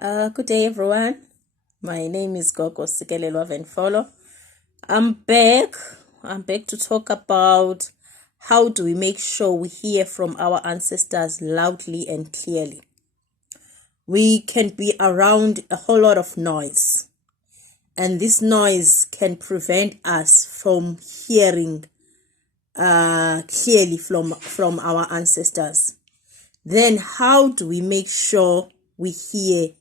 Good day, everyone. My name is Gogo Sikelelwa Venfolo. I'm back. I'm back to talk about how do we make sure we hear from our ancestors loudly and clearly. We can be around a whole lot of noise, and this noise can prevent us from hearing clearly from our ancestors. Then how do we make sure we hear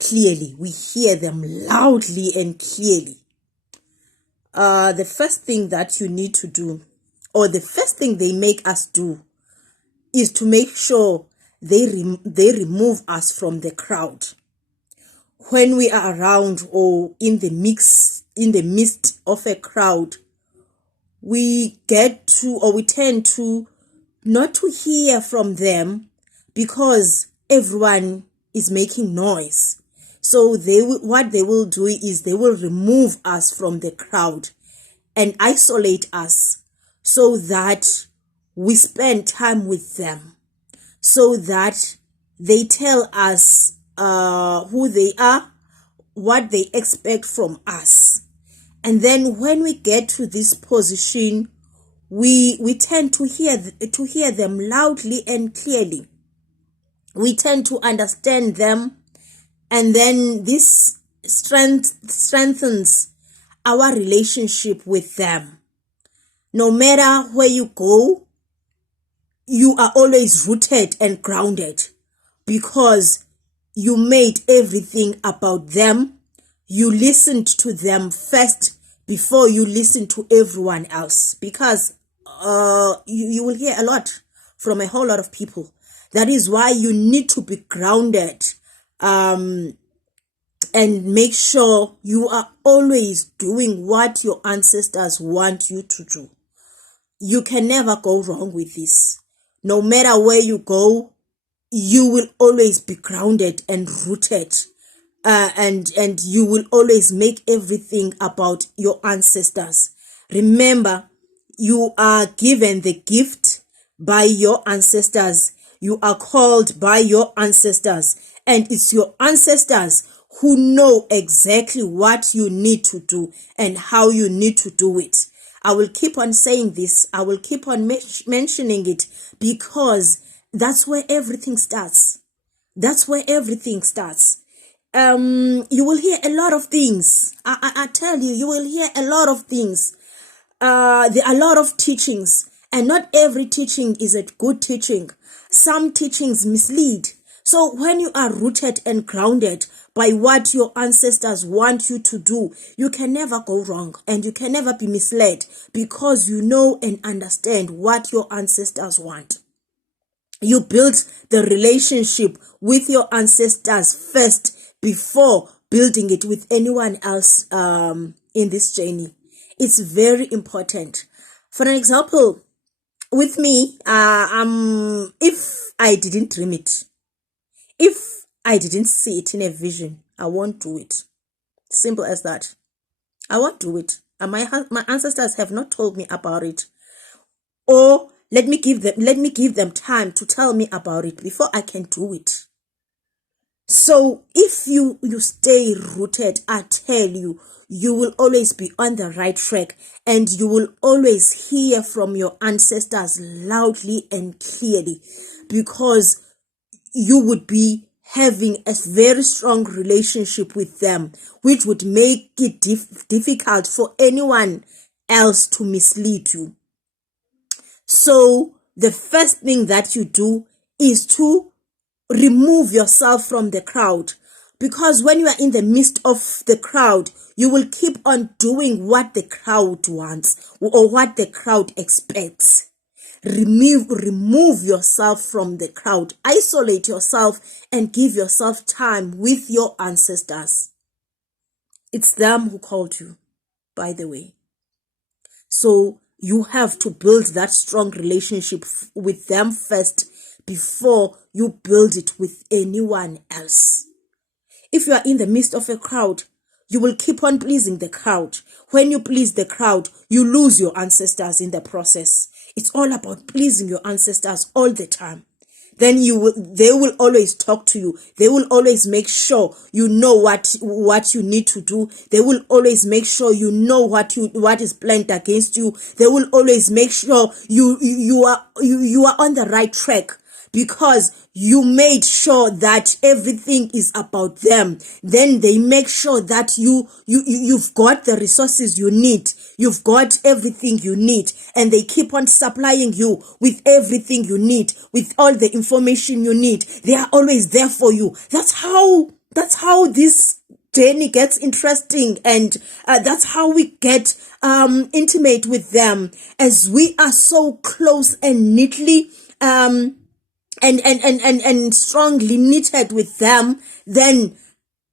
clearly? We hear them loudly and clearly. The first thing that you need to do, or the first thing they make us do, is to make sure they remove us from the crowd. When we are around or in the midst of a crowd, we tend to not to hear from them because everyone is making noise. So what they will do is they will remove us from the crowd and isolate us so that we spend time with them, so that they tell us who they are, what they expect from us. And then when we get to this position, we tend to hear them loudly and clearly. We tend to understand them, and then this strengthens our relationship with them. No matter where you go, you are always rooted and grounded because you made everything about them. You listened to them first before you listen to everyone else, because you will hear a lot from a whole lot of people. That is why you need to be grounded and make sure you are always doing what your ancestors want you to do. You can never go wrong with this. No matter where you go, you will always be grounded and rooted. And you will always make everything about your ancestors. Remember, you are given the gift by your ancestors. You are called by your ancestors, and it's your ancestors who know exactly what you need to do and how you need to do it. I will keep on saying this. I will keep on mentioning it because that's where everything starts. That's where everything starts. You will hear a lot of things. I tell you, you will hear a lot of things. There are a lot of teachings, and not every teaching is a good teaching. Some teachings mislead. So when you are rooted and grounded by what your ancestors want you to do, you can never go wrong and you can never be misled because you know and understand what your ancestors want. You build the relationship with your ancestors first before building it with anyone else in this journey. It's very important. For an example, with me, if I didn't dream it, if I didn't see it in a vision, I won't do it. Simple as that. I won't do it. And my ancestors have not told me about it. Or let me give them time to tell me about it before I can do it. So if you stay rooted, I tell you, you will always be on the right track and you will always hear from your ancestors loudly and clearly because you would be having a very strong relationship with them, which would make it difficult for anyone else to mislead you. So the first thing that you do is to remove yourself from the crowd, because when you are in the midst of the crowd, you will keep on doing what the crowd wants or what the crowd expects. Remove yourself from the crowd. Isolate yourself and give yourself time with your ancestors. It's them who called you, by the way. So you have to build that strong relationship with them first before you build it with anyone else. If you are in the midst of a crowd, you will keep on pleasing the crowd. When you please the crowd, you lose your ancestors in the process. It's all about pleasing your ancestors all the time. then they will always talk to you. They will always make sure you know what you need to do. They will always make sure you know what is planned against you. They will always make sure you are on the right track, because you made sure that everything is about them. Then they make sure that you've got the resources you need. You've got everything you need, and they keep on supplying you with everything you need, with all the information you need. They are always there for you. That's how this journey gets interesting, and that's how we get intimate with them, as we are so close and neatly and strongly knitted with them. Then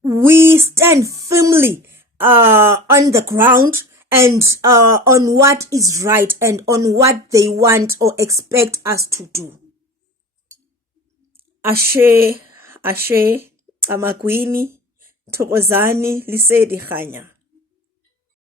we stand firmly on the ground, and on what is right, and on what they want or expect us to do. Ashe, amagwini, thokozani, lisedi khanya.